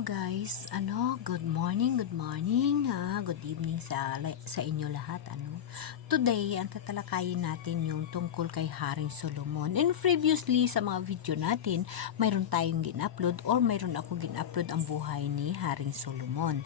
Hello guys, good morning, good evening sa inyo lahat, Today, ang tatalakayin natin yung tungkol kay Haring Solomon. And previously, sa mga video natin, mayroon tayong gin-upload or mayroon ako gin-upload ang buhay ni Haring Solomon.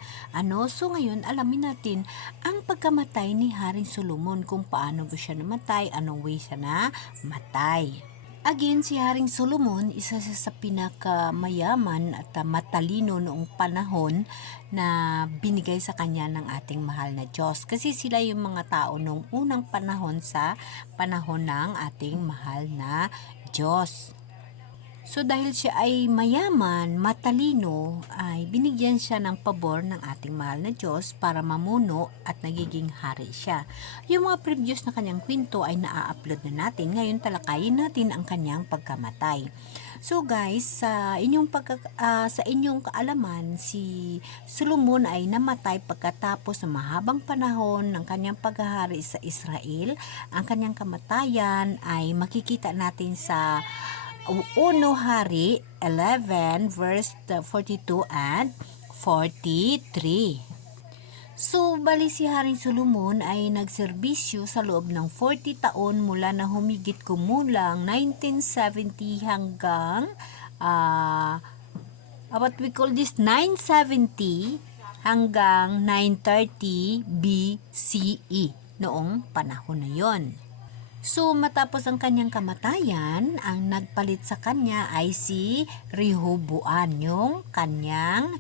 So ngayon, alamin natin ang pagkamatay ni Haring Solomon, kung paano ba siya namatay, anong way siya namatay. Again, si Haring Solomon, isa siya sa pinakamayaman at matalino noong panahon na binigay sa kanya ng ating mahal na Diyos. Kasi sila yung mga tao noong unang panahon sa panahon ng ating mahal na Diyos. So dahil siya ay mayaman, matalino, ay binigyan siya ng pabor ng ating mahal na Diyos para mamuno at nagiging hari siya. Yung mga previous na kanyang kwento ay naa-upload na natin. Ngayon talakayin natin ang kanyang pagkamatay. So guys, sa inyong kaalaman, si Solomon ay namatay pagkatapos ng mahabang panahon ng kanyang paghahari sa Israel. Ang kanyang kamatayan ay makikita natin sa 1 Hari 11 verse 42 and 43. So, bali si Haring Solomon ay nagserbisyo sa loob ng 40 taon mula na humigit kumulang 1970 hanggang what we call this 970 hanggang 930 BCE noong panahon na yon. So, matapos ang kanyang kamatayan, ang nagpalit sa kanya ay si Rehoboam, yung kanyang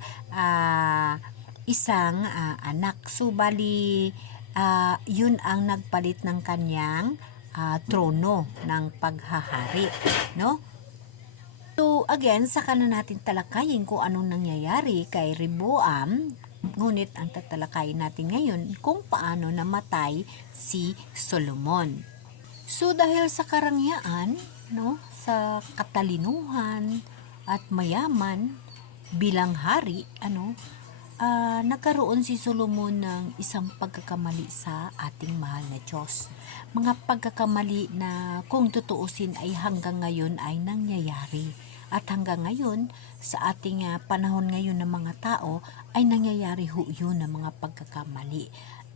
isang anak. So, bali, yun ang nagpalit ng kanyang trono ng paghahari, no? So, again, saka na natin talakayin kung anong nangyayari kay Rehoboam. Ngunit ang tatalakayin natin ngayon kung paano namatay si Solomon. So dahil sa karangyaan, sa katalinuhan at mayaman bilang hari, nagkaroon si Solomon ng isang pagkakamali sa ating mahal na Diyos. Mga pagkakamali na kung tutuusin ay hanggang ngayon ay nangyayari. At hanggang ngayon, sa ating panahon ngayon ng mga tao, ay nangyayari yun ng mga pagkakamali.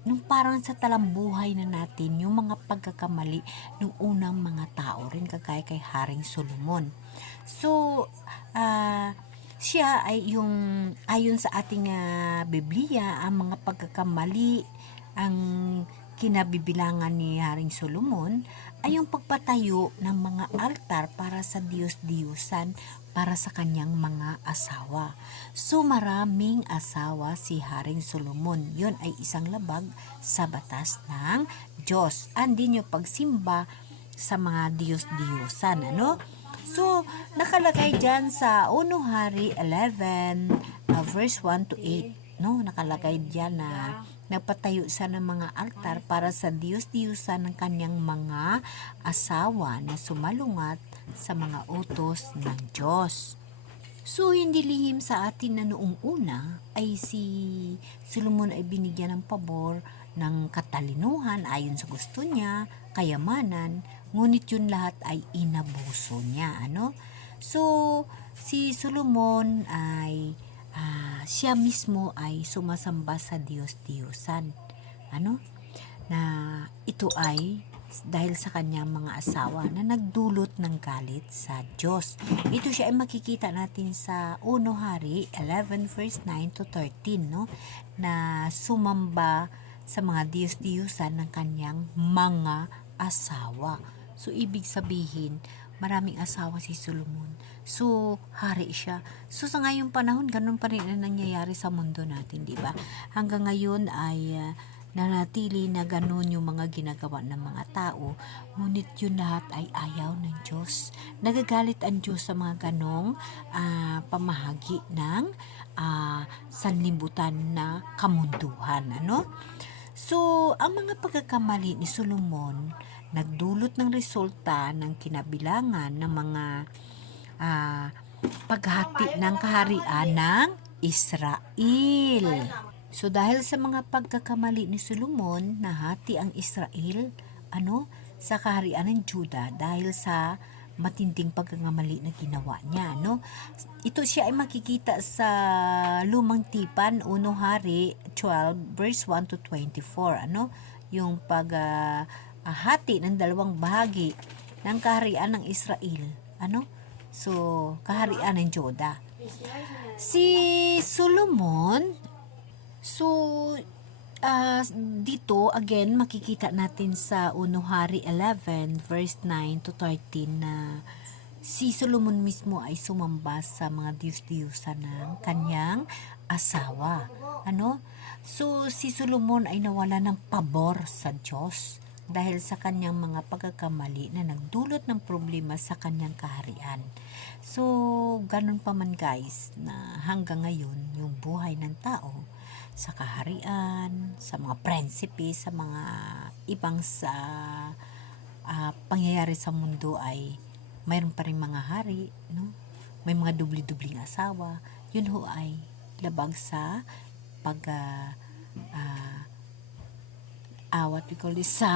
Nung parang sa talambuhay na natin, yung mga pagkakamali ng unang mga tao rin, kagaya kay Haring Solomon. So, siya ay yung, ayon sa ating Biblia, ang mga pagkakamali, ang kinabibilangan ni Haring Solomon ay yung pagpatayo ng mga altar para sa Diyos-Diyusan para sa kanyang mga asawa. So maraming asawa si Haring Solomon. Yon ay isang labag sa batas ng Diyos. Andin yung pagsimba sa mga Diyos-Diyusan. So, nakalagay dyan sa 1 Hari 11 verse 1 to 8. Nakalagay dyan na nagpatayo siya ng mga altar para sa Diyos-Diyusan ng kanyang mga asawa na sumalungat sa mga utos ng Diyos. So, hindi lihim sa atin na noong una ay si Solomon ay binigyan ng pabor ng katalinuhan ayon sa gusto niya, kayamanan, ngunit yun lahat ay inabuso niya. So, si Solomon ay siya mismo ay sumasamba sa Diyos-Diyusan. Na ito ay dahil sa kanyang mga asawa na nagdulot ng galit sa Diyos. Ito siya ay makikita natin sa 1 Hari 11 verse 9 to 13, na sumamba sa mga Diyos-Diyusan ng kanyang mga asawa. So, ibig sabihin, maraming asawa si Solomon. So, hari siya. So, sa ngayong panahon, ganun pa rin ang nangyayari sa mundo natin, di ba? Hanggang ngayon ay nanatili na ganun yung mga ginagawa ng mga tao. Ngunit yun lahat ay ayaw ng Diyos. Nagagalit ang Diyos sa mga ganong pamahagi ng sanlibutan na kamunduhan. So, ang mga pagkakamali ni Solomon nagdulot ng resulta ng kinabilangan ng mga paghati ng kaharian ng Israel. So dahil sa mga pagkakamali ni Solomon, nahati ang Israel sa kaharian ng Juda dahil sa matinding pagkakamali na ginawa niya, no? Ito siya ay makikita sa Lumang Tipan, Unong Hari 12 verse 1 to 24, ano? Yung hati ng dalawang bahagi ng kaharian ng Israel, ano? So, kaharian ng Juda. Si Solomon, so dito again makikita natin sa Unong Hari 11 verse 9 to 13 na si Solomon mismo ay sumamba sa mga diyos-diyosan ng kanyang asawa. Ano? So si Solomon ay nawala ng pabor sa Diyos dahil sa kanyang mga pagkakamali na nagdulot ng problema sa kanyang kaharian. So ganun pa man guys na hanggang ngayon yung buhay ng tao sa kaharian, sa mga prinsipe, sa mga ibang sa pangyayari sa mundo ay mayroon pa rin mga hari, no? May mga dubli-dubling asawa. Yun ho ay labag sa what we call this, sa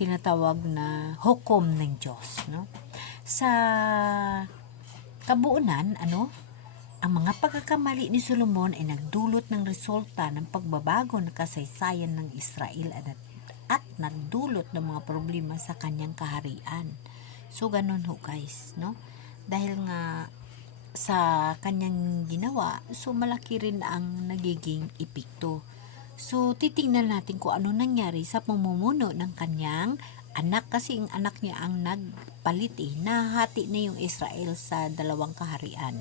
tinatawag na hukom ng Diyos, no? Sa kabuunan, ang mga pagkakamali ni Solomon ay nagdulot ng resulta ng pagbabago ng kasaysayan ng Israel at nagdulot ng mga problema sa kanyang kaharian. So, ganun ho guys, no? Dahil nga sa kanyang ginawa, so malaki rin ang nagiging epekto. So, titingnan natin kung ano nangyari sa pamumuno ng kanyang anak kasi ang anak niya ang nagpalit nahati na yung Israel sa dalawang kaharian.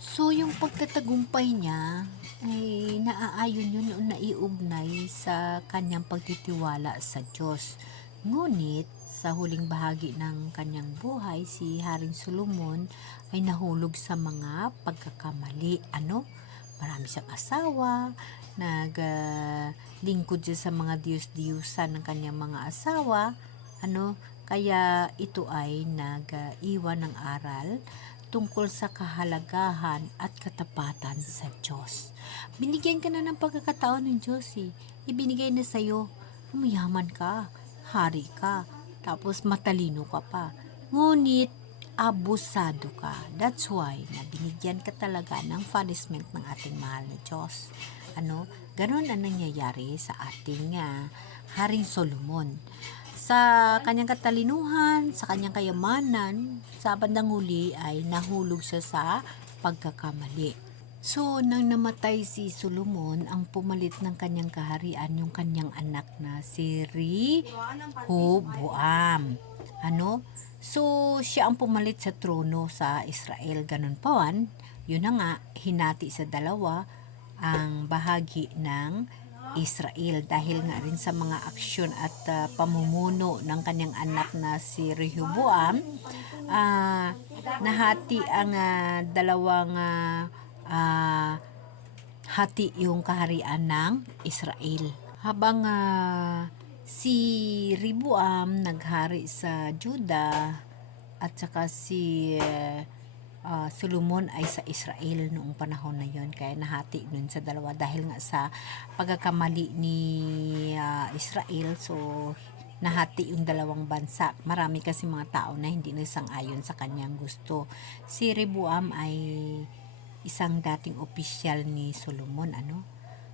So, yung pagtatagumpay niya ay naaayon yun o naiugnay sa kanyang pagtitiwala sa Diyos. Ngunit, sa huling bahagi ng kanyang buhay, si Haring Solomon ay nahulog sa mga pagkakamali. Marami siyang asawa, naglingkod siya sa mga diyos-diyusan ng kanyang mga asawa. Kaya ito ay nag-iwan ng aral tungkol sa kahalagahan at katapatan sa Diyos. Binigyan ka na ng pagkakataon ng Diyos Ibinigay na sa'yo. Mayaman ka, hari ka, tapos matalino ka pa. Ngunit, abusado ka. That's why, binigyan ka talaga ng punishment ng ating mahal na Diyos. Ganon ang nangyayari sa ating Haring Solomon. Sa kanyang katalinuhan, sa kanyang kayamanan, sa bandang huli ay nahulog siya sa pagkakamali. So, nang namatay si Solomon, ang pumalit ng kanyang kaharian yung kanyang anak na si Rehoboam. So, siya ang pumalit sa trono sa Israel. Ganun pa man, yun na nga, hinati sa dalawa ang bahagi ng Israel dahil nga rin sa mga aksyon at pamumuno ng kanyang anak na si Rehoboam, nahati ang dalawang hati yung kaharian ng Israel. Habang si Rehoboam naghari sa Juda at saka si Solomon ay sa Israel noong panahon na yon, kaya nahati nun sa dalawa dahil nga sa pagkakamali ni Israel. So nahati yung dalawang bansa. Marami kasi mga tao na hindi nagsang-ayon sa kanyang gusto. Si Rehoboam ay isang dating opisyal ni Solomon.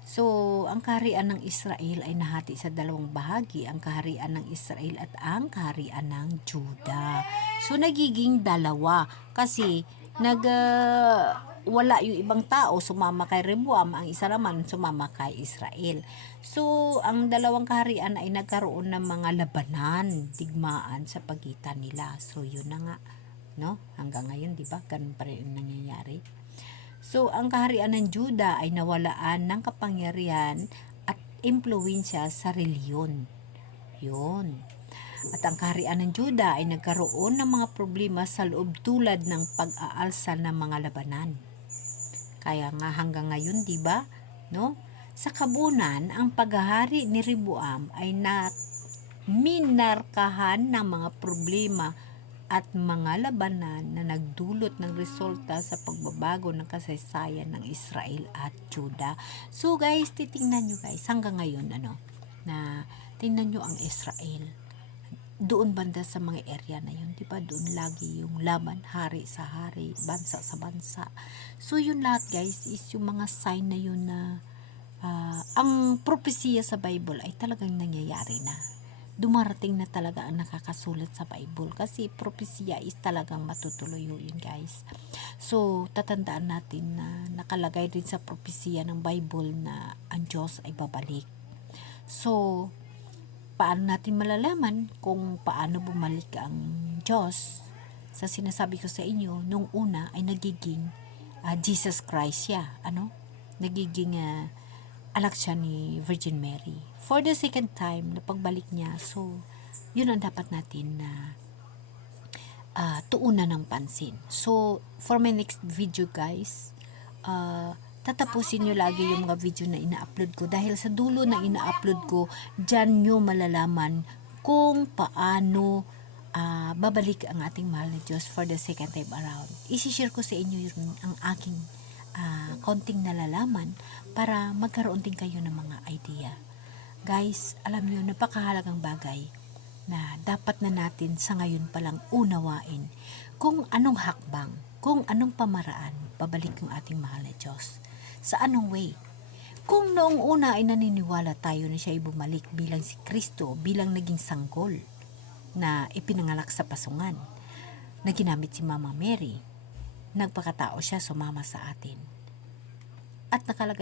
So ang kaharian ng Israel ay nahati sa dalawang bahagi, ang kaharian ng Israel at ang kaharian ng Juda. So nagiging dalawa kasi wala yung ibang tao sumama kay Rehoboam, ang isa naman sumama kay Israel. So ang dalawang kaharian ay nagkaroon ng mga labanan, digmaan sa pagitan nila. So yun na nga, hanggang ngayon, di ba, ganun pa rin ang nangyayari. So ang kaharian ng Juda ay nawalaan ng kapangyarihan at impluwensya sa reliyon. Yun. At ang kaharian ng Juda ay nagkaroon ng mga problema sa loob tulad ng pag-aalsa ng mga labanan. Kaya nga hanggang ngayon, di ba? Sa kabuuan, ang paghahari ni Rehoboam ay minarkahan ng mga problema at mga labanan na nagdulot ng resulta sa pagbabago ng kasaysayan ng Israel at Juda. So guys, titingnan nyo guys, hanggang ngayon, na tingnan nyo ang Israel. doon banda sa mga area na yun, 'di ba? Doon lagi yung laban, hari sa hari, bansa sa bansa. So yun lahat guys is yung mga sign na yun na ang propesiya sa Bible ay talagang nangyayari na. Dumarating na talaga ang nakakasulat sa Bible kasi propesiya is talagang matutuloy yun guys. So tatandaan natin na nakalagay din sa propesiya ng Bible na ang Diyos ay babalik. So paano natin malalaman kung paano bumalik ang Diyos? Sa sinasabi ko sa inyo, nung una ay nagiging Jesus Christ siya. Nagiging anak siya ni Virgin Mary. For the second time, na pagbalik niya, so, yun ang dapat natin na tuunan ng pansin. So, for my next video guys, tatapusin nyo lagi yung mga video na ina-upload ko dahil sa dulo na ina-upload ko, dyan nyo malalaman kung paano babalik ang ating mahal na Diyos for the second time around. Isishare ko sa inyo yung ang aking konting nalalaman para magkaroon din kayo ng mga idea. Guys, alam nyo, napakahalagang bagay na dapat na natin sa ngayon palang unawain kung anong hakbang, kung anong pamaraan babalik yung ating mahal na Diyos. Sa anong way? Kung noong una ay naniniwala tayo na siya ay bumalik bilang si Kristo, bilang naging sanggol na ipinanganak sa pasungan, na ginamit si Mama Mary, nagpakatao siya, sumama sa atin. At nakalagay